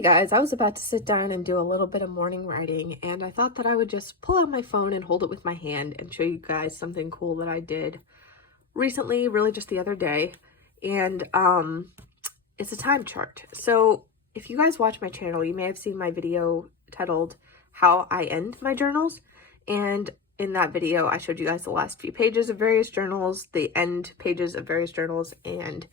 Hey guys, I was about to sit down and do a little bit of morning writing, and I thought that I would just pull out my phone and hold it with my hand and show you guys something cool that I did recently, really just the other day. And it's a time chart. So if you guys watch my channel, you may have seen my video titled How I End My Journals. And in that video, I showed you guys the last few pages of various journals, the end pages of various journals, and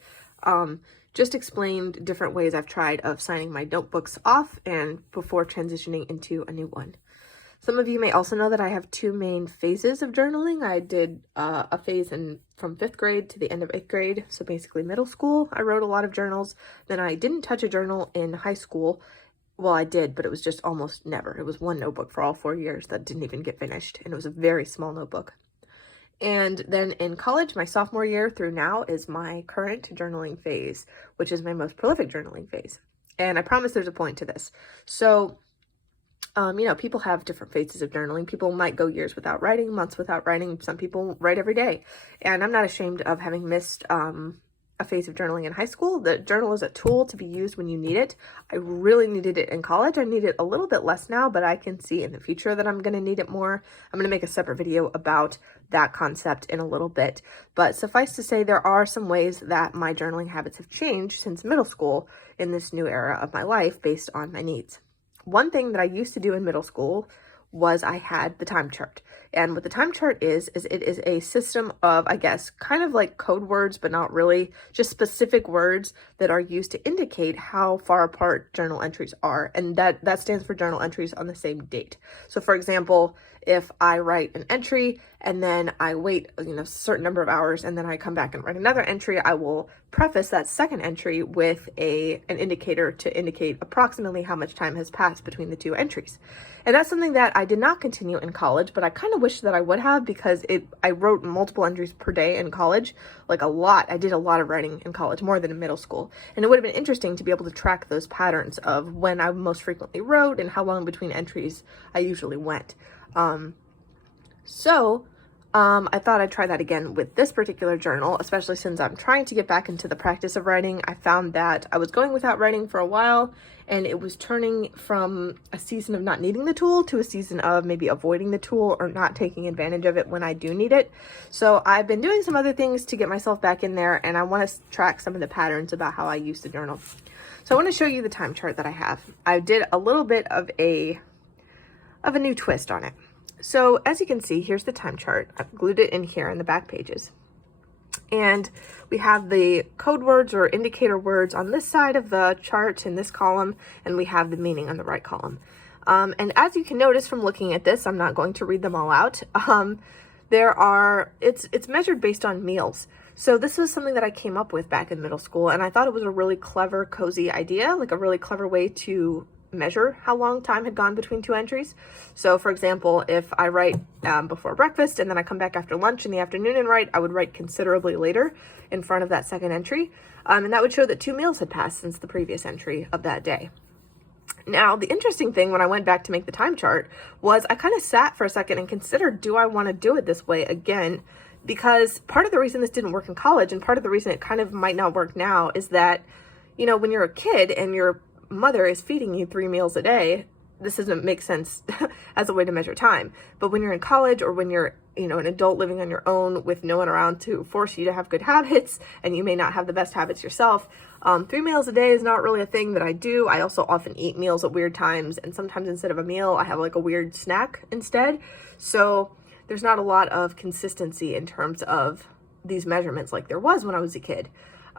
just explained different ways I've tried of signing my notebooks off and before transitioning into a new one. Some of you may also know that I have two main phases of journaling. I did a phase from 5th grade to the end of 8th grade, so basically middle school. I wrote a lot of journals. Then I didn't touch a journal in high school. Well, I did, but it was just almost never. It was one notebook for all 4 years that didn't even get finished, and it was a very small notebook. And then in college, my sophomore year through now is my current journaling phase, which is my most prolific journaling phase. And I promise there's a point to this. So, people have different phases of journaling. People might go years without writing, months without writing. Some people write every day. And I'm not ashamed of having missed a phase of journaling in high school. The journal is a tool to be used when you need it. I really needed it in college. I need it a little bit less now, but I can see in the future that I'm going to need it more. I'm going to make a separate video about that concept in a little bit. But suffice to say, there are some ways that my journaling habits have changed since middle school in this new era of my life based on my needs. One thing that I used to do in middle school was I had the time chart. And what the time chart is it is a system of, I guess, kind of like code words, but not really, just specific words that are used to indicate how far apart journal entries are. And that stands for journal entries on the same date. So for example, if I write an entry and then I wait, a certain number of hours and then I come back and write another entry, I will preface that second entry with an indicator to indicate approximately how much time has passed between the two entries. And that's something that I did not continue in college, but I kind of wish that I would have, because I wrote multiple entries per day in college, like a lot. I did a lot of writing in college, more than in middle school. And it would have been interesting to be able to track those patterns of when I most frequently wrote and how long between entries I usually went. I thought I'd try that again with this particular journal, especially since I'm trying to get back into the practice of writing. I found that I was going without writing for a while, and it was turning from a season of not needing the tool to a season of maybe avoiding the tool or not taking advantage of it when I do need it. So I've been doing some other things to get myself back in there, and I want to track some of the patterns about how I used to journal. So I want to show you the time chart that I have. I did a little bit of a new twist on it. So as you can see, here's the time chart. I've glued it in here in the back pages. And we have the code words or indicator words on this side of the chart in this column, and we have the meaning on the right column. And as you can notice from looking at this, I'm not going to read them all out. It's measured based on meals. So this was something that I came up with back in middle school, and I thought it was a really clever, cozy idea, like a really clever way to measure how long time had gone between two entries. So for example, if I write before breakfast and then I come back after lunch in the afternoon and write, I would write considerably later in front of that second entry. And that would show that 2 meals had passed since the previous entry of that day. Now, the interesting thing when I went back to make the time chart was I kind of sat for a second and considered, do I want to do it this way again? Because part of the reason this didn't work in college, and part of the reason it kind of might not work now, is that, when you're a kid and your mother is feeding you 3 meals a day, this doesn't make sense as a way to measure time. But when you're in college, or when you're an adult living on your own with no one around to force you to have good habits, and you may not have the best habits yourself, 3 meals a day is not really a thing that I do. I also often eat meals at weird times, and sometimes instead of a meal I have like a weird snack instead. So there's not a lot of consistency in terms of these measurements like there was when I was a kid.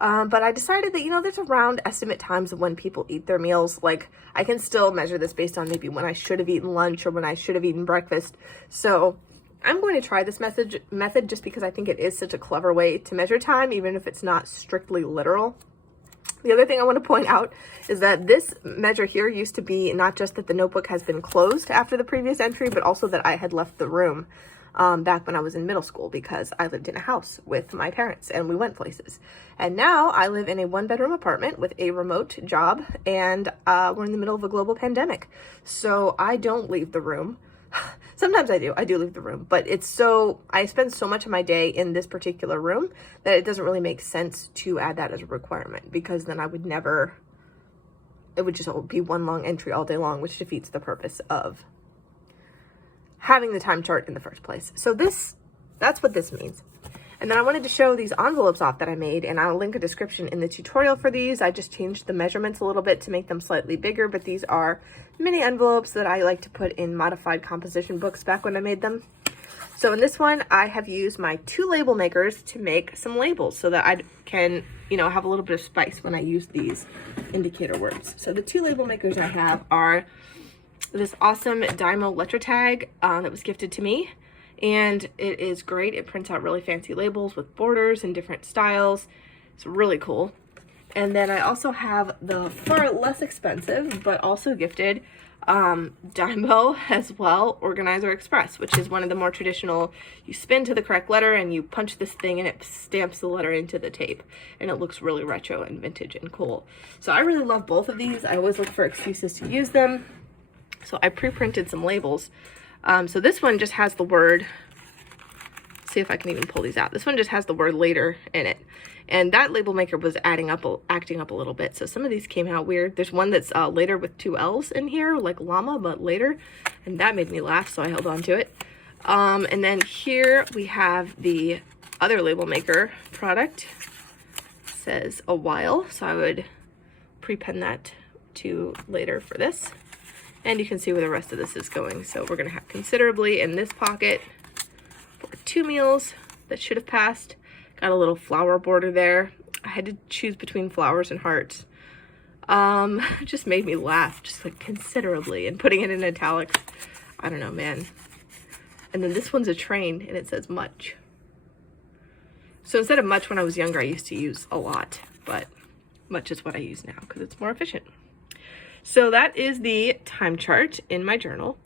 But I decided that, there's a round estimate times of when people eat their meals. Like, I can still measure this based on maybe when I should have eaten lunch or when I should have eaten breakfast. So I'm going to try this method just because I think it is such a clever way to measure time, even if it's not strictly literal. The other thing I want to point out is that this measure here used to be not just that the notebook has been closed after the previous entry, but also that I had left the room. Back when I was in middle school, because I lived in a house with my parents and we went places. And now I live in a 1-bedroom apartment with a remote job, and we're in the middle of a global pandemic. So I don't leave the room. Sometimes I do leave the room, but I spend so much of my day in this particular room that it doesn't really make sense to add that as a requirement, because then I would never it would just be one long entry all day long, which defeats the purpose of having the time chart in the first place. So that's what this means. And then I wanted to show these envelopes off that I made, and I'll link a description in the tutorial for these. I just changed the measurements a little bit to make them slightly bigger, but these are mini envelopes that I like to put in modified composition books back when I made them. So in this one, I have used my 2 label makers to make some labels so that I can, you know, have a little bit of spice when I use these indicator words. So the 2 label makers I have are this awesome Dymo Letra Tag that was gifted to me. And it is great. It prints out really fancy labels with borders and different styles. It's really cool. And then I also have the far less expensive, but also gifted, Dymo as well, Organizer Express, which is one of the more traditional. You spin to the correct letter and you punch this thing and it stamps the letter into the tape. And it looks really retro and vintage and cool. So I really love both of these. I always look for excuses to use them. So I pre-printed some labels. So this one just has the word, see if I can even pull these out. This one just has the word later in it. And that label maker was acting up a little bit. So some of these came out weird. There's one that's later with 2 L's in here, like llama, but later. And that made me laugh, so I held on to it. And then here we have the other label maker product. It says a while, so I would pre-pen that to later for this. And you can see where the rest of this is going. So we're going to have considerably in this pocket for 2 meals that should have passed. Got a little flower border there. I had to choose between flowers and hearts. It just made me laugh, just like considerably. And putting it in italics, I don't know, man. And then this one's a train and it says much. So instead of much when I was younger, I used to use a lot. But much is what I use now because it's more efficient. So that is the time chart in my journal,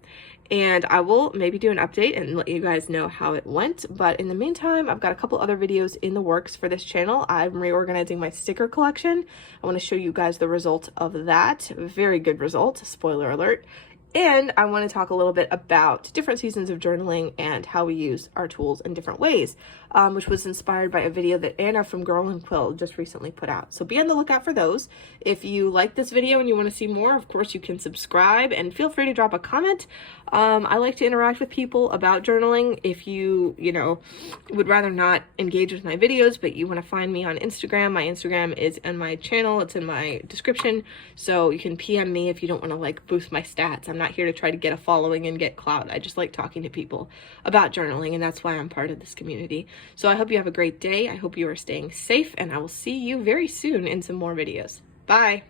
and I will maybe do an update and let you guys know how it went. But in the meantime, I've got a couple other videos in the works for this channel. I'm reorganizing my sticker collection. I want to show you guys the result of that. Very good result, spoiler alert. And I want to talk a little bit about different seasons of journaling and how we use our tools in different ways, which was inspired by a video that Anna from Girl and Quill just recently put out. So be on the lookout for those. If you like this video and you want to see more, of course, you can subscribe and feel free to drop a comment. I like to interact with people about journaling. If you would rather not engage with my videos, but you want to find me on Instagram, my Instagram is in my channel. It's in my description. So you can PM me if you don't want to like boost my stats. I'm not here to try to get a following and get clout. I just like talking to people about journaling, and that's why I'm part of this community. So I hope you have a great day. I hope you are staying safe, and I will see you very soon in some more videos. Bye.